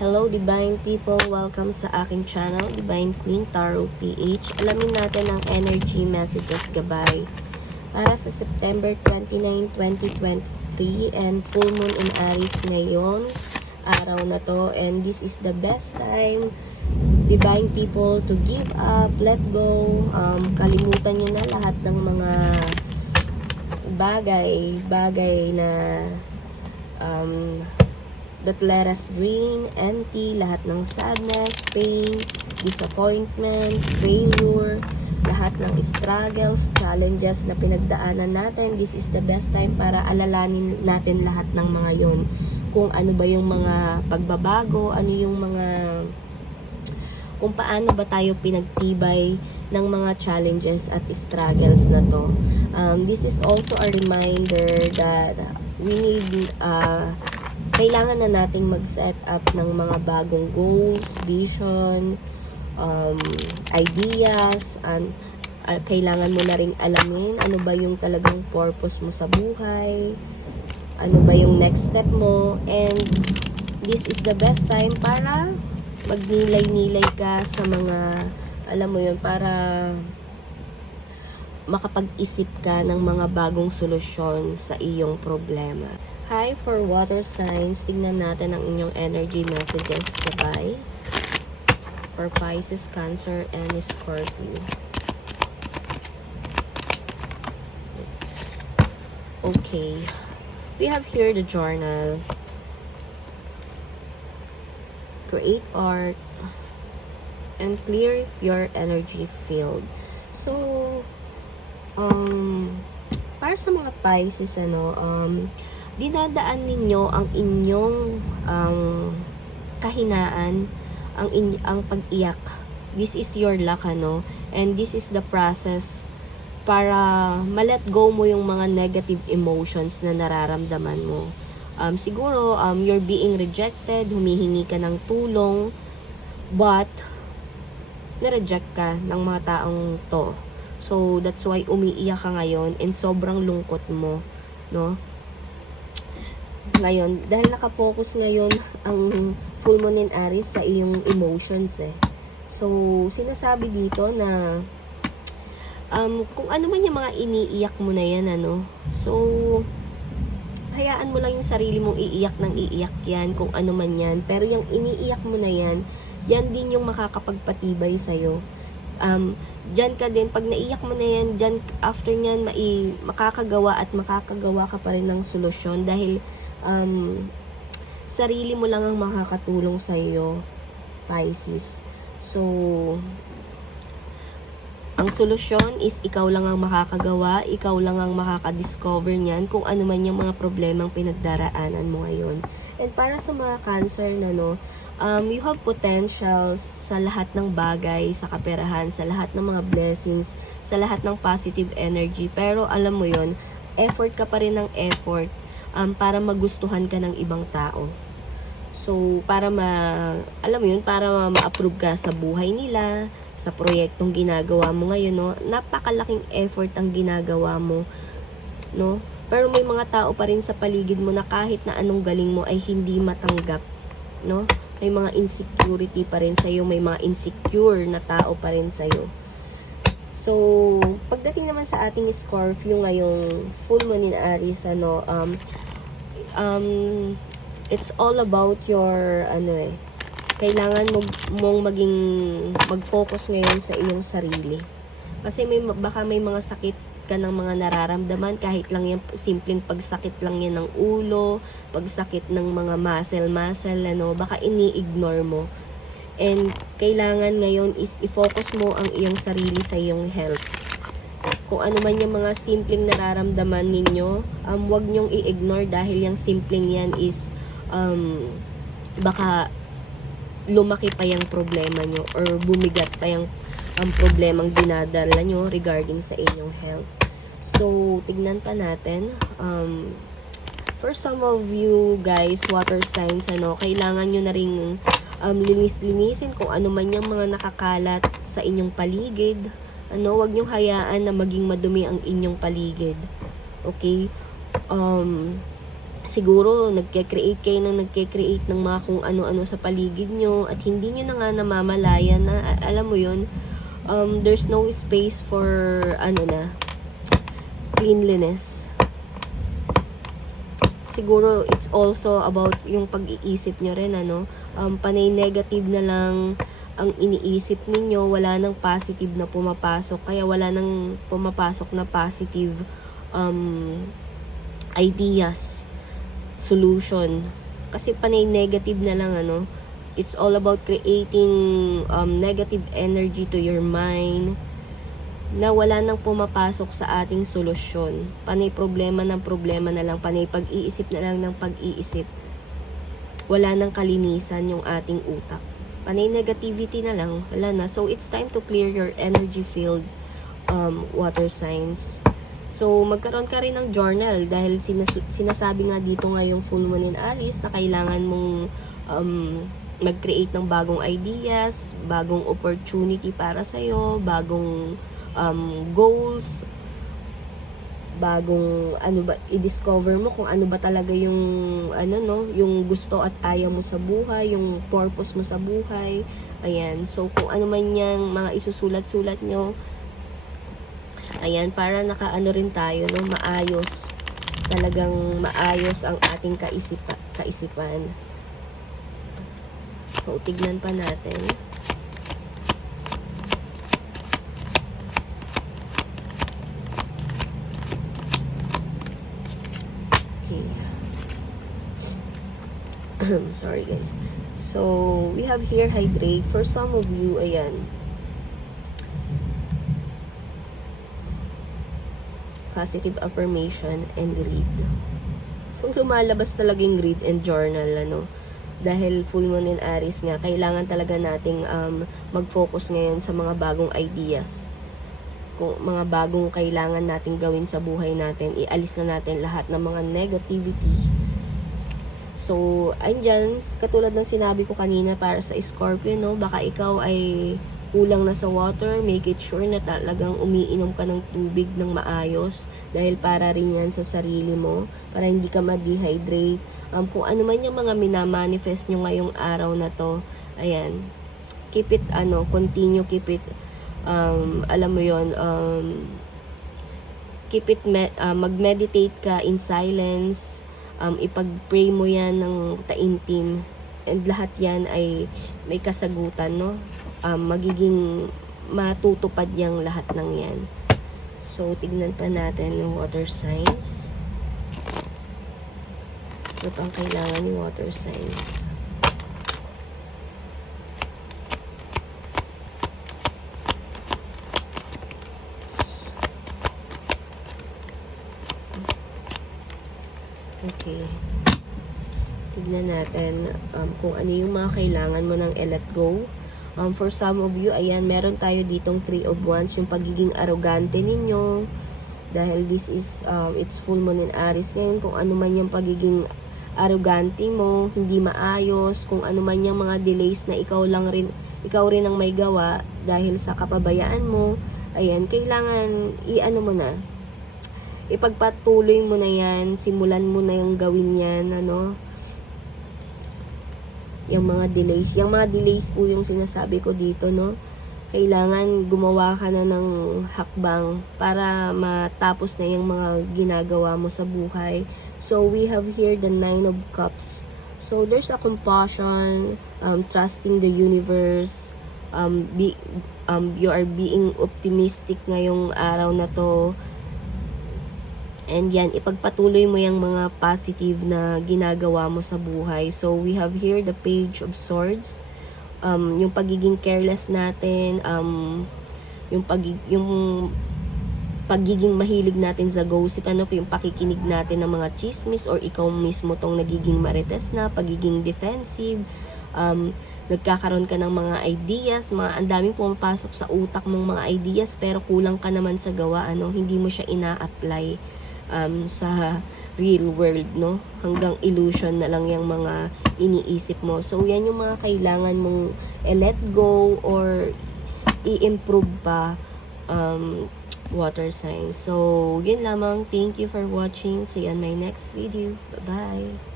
Hello Divine People! Welcome sa aking channel, Divine Queen Tarot PH. Alamin natin ang energy messages gabay para sa September 29, 2023 and full moon in Aries ngayon araw na to and this is the best time Divine People to give up, let go, um, kalimutan nyo na lahat ng mga bagay, bagay na um, that let us drain, empty, lahat ng sadness, pain, disappointment, failure, lahat ng struggles, challenges na pinagdaanan natin. This is the best time para alalanin natin lahat ng mga yon. Kung ano ba yung mga pagbabago, ano yung mga kung paano ba tayo pinagtibay ng mga challenges at struggles na to. Um, this is also a reminder that we need uh, kailangan na nating mag-set up ng mga bagong goals, vision, um, ideas, and uh, kailangan mo na ring alamin ano ba yung talagang purpose mo sa buhay, ano ba yung next step mo, and this is the best time para magnilay-nilay ka sa mga, alam mo yun, para makapag-isip ka ng mga bagong solusyon sa iyong problema. Hi for water signs. Tingnan natin ang inyong energy messages. Bye. For Pisces, Cancer, and Scorpio. Okay. We have here the journal. Create art and clear your energy field. So, um, para sa mga Pisces, ano, um, dinadaan ninyo ang inyong ang kahinaan, ang in, ang pag-iyak. This is your luck ano and this is the process para ma-let go mo yung mga negative emotions na nararamdaman mo. Um, siguro um, you're being rejected, humihingi ka ng tulong, but na-reject ka ng mga taong to. So that's why umiiyak ka ngayon and sobrang lungkot mo, no? Ngayon, dahil nakafocus ngayon ang full moon in Aries sa iyong emotions eh. So, sinasabi dito na um, kung ano man yung mga iniiyak mo na yan, ano, so, hayaan mo lang yung sarili mong iiyak ng iiyak yan, kung ano man yan. Pero yung iniiyak mo na yan, yan din yung makakapagpatibay sa'yo. Um, dyan ka din, pag naiyak mo na yan, dyan, after nyan, mai, makakagawa at makakagawa ka pa rin ng solusyon dahil um, sarili mo lang ang makakatulong sa iyo, Pisces. So, ang solusyon is ikaw lang ang makakagawa, ikaw lang ang makakadiscover niyan kung ano man yung mga problemang pinagdaraanan mo ngayon. And para sa mga cancer na no, um, you have potentials sa lahat ng bagay, sa kaperahan, sa lahat ng mga blessings, sa lahat ng positive energy. Pero alam mo yon effort ka pa rin ng effort um, para magustuhan ka ng ibang tao. So, para ma, alam mo yun, para ma-approve ka sa buhay nila, sa proyektong ginagawa mo ngayon, no? Napakalaking effort ang ginagawa mo, no? Pero may mga tao pa rin sa paligid mo na kahit na anong galing mo ay hindi matanggap, no? May mga insecurity pa rin sa'yo, may mga insecure na tao pa rin sa'yo. So, pagdating naman sa ating Scorpio ngayong full moon in Aries, ano, um, um, it's all about your, ano eh, kailangan mo, mong maging, mag-focus ngayon sa iyong sarili. Kasi may, baka may mga sakit ka ng mga nararamdaman, kahit lang yung simpleng pagsakit lang yan ng ulo, pagsakit ng mga muscle-muscle, ano, baka ini-ignore mo. And kailangan ngayon is i-focus mo ang iyong sarili sa iyong health. Kung ano man yung mga simpleng nararamdaman ninyo, um, wag nyong i-ignore dahil yung simpleng yan is um, baka lumaki pa yung problema nyo or bumigat pa yung ang problemang dinadala nyo regarding sa inyong health. So, tignan pa natin. Um, for some of you guys, water signs, ano, kailangan nyo na ring um, linis-linisin kung ano man yung mga nakakalat sa inyong paligid. Ano, wag nyong hayaan na maging madumi ang inyong paligid. Okay? Um, siguro nagke-create kayo ng nagke-create ng mga kung ano-ano sa paligid nyo at hindi nyo na nga namamalayan na alam mo yon um, there's no space for ano na cleanliness siguro it's also about yung pag-iisip nyo rin ano um, panay negative na lang ang iniisip ninyo wala nang positive na pumapasok kaya wala nang pumapasok na positive um, ideas solution kasi panay negative na lang ano it's all about creating um, negative energy to your mind na wala nang pumapasok sa ating solusyon. Panay problema ng problema na lang, panay pag-iisip na lang ng pag-iisip. Wala nang kalinisan yung ating utak. Panay negativity na lang, wala na. So, it's time to clear your energy field um, water signs. So, magkaroon ka rin ng journal dahil sinas- sinasabi nga dito nga yung full moon in Aries na kailangan mong um, mag-create ng bagong ideas, bagong opportunity para sa'yo, bagong um, goals, bagong ano ba i-discover mo kung ano ba talaga yung ano no, yung gusto at ayaw mo sa buhay, yung purpose mo sa buhay. Ayan. So kung ano man yang mga isusulat-sulat nyo, ayan para nakaano rin tayo no, maayos. Talagang maayos ang ating kaisipa, kaisipan. So tignan pa natin. Okay. Sorry guys. So, we have here hydrate. For some of you, ayan. Positive affirmation and read. So, lumalabas talaga yung read and journal, ano. Dahil full moon in Aries nga, kailangan talaga nating um, mag-focus ngayon sa mga bagong ideas kung mga bagong kailangan natin gawin sa buhay natin, ialis na natin lahat ng mga negativity. So, andyan, katulad ng sinabi ko kanina para sa Scorpio, no, baka ikaw ay kulang na sa water, make it sure na talagang umiinom ka ng tubig ng maayos dahil para rin yan sa sarili mo, para hindi ka ma-dehydrate. Um, kung ano man yung mga minamanifest nyo ngayong araw na to, ayan, keep it, ano, continue, keep it um, alam mo yon um, keep it, uh, mag-meditate ka in silence, um, ipag-pray mo yan ng taimtim, and lahat yan ay may kasagutan, no? Um, magiging matutupad yang lahat ng yan. So, tignan pa natin yung water signs. Ano pang kailangan yung water signs? Okay. Tignan natin um, kung ano yung mga kailangan mo ng i-let go. Um, for some of you, ayan, meron tayo ditong three of wands, yung pagiging arrogante ninyo. Dahil this is, um, it's full moon in Aries ngayon, kung ano man yung pagiging arrogante mo, hindi maayos, kung ano man yung mga delays na ikaw lang rin, ikaw rin ang may gawa dahil sa kapabayaan mo, ayan, kailangan i-ano mo na, ipagpatuloy mo na yan, simulan mo na yung gawin yan, ano, yung mga delays. Yung mga delays po yung sinasabi ko dito, no? Kailangan gumawa ka na ng hakbang para matapos na yung mga ginagawa mo sa buhay. So, we have here the Nine of Cups. So, there's a compassion, um, trusting the universe, um, be, um, you are being optimistic ngayong araw na to. And yan, ipagpatuloy mo yung mga positive na ginagawa mo sa buhay. So, we have here the Page of Swords. Um, yung pagiging careless natin, um, yung, pagig yung pagiging mahilig natin sa gossip, ano yung pakikinig natin ng mga chismis or ikaw mismo tong nagiging marites na, pagiging defensive, um, nagkakaroon ka ng mga ideas, mga ang daming pumapasok sa utak mong mga ideas pero kulang ka naman sa gawa, ano, hindi mo siya ina-apply um, sa real world, no? Hanggang illusion na lang yung mga iniisip mo. So, yan yung mga kailangan mong i-let go or i-improve pa um, water signs. So, yun lamang. Thank you for watching. See you on my next video. Bye-bye!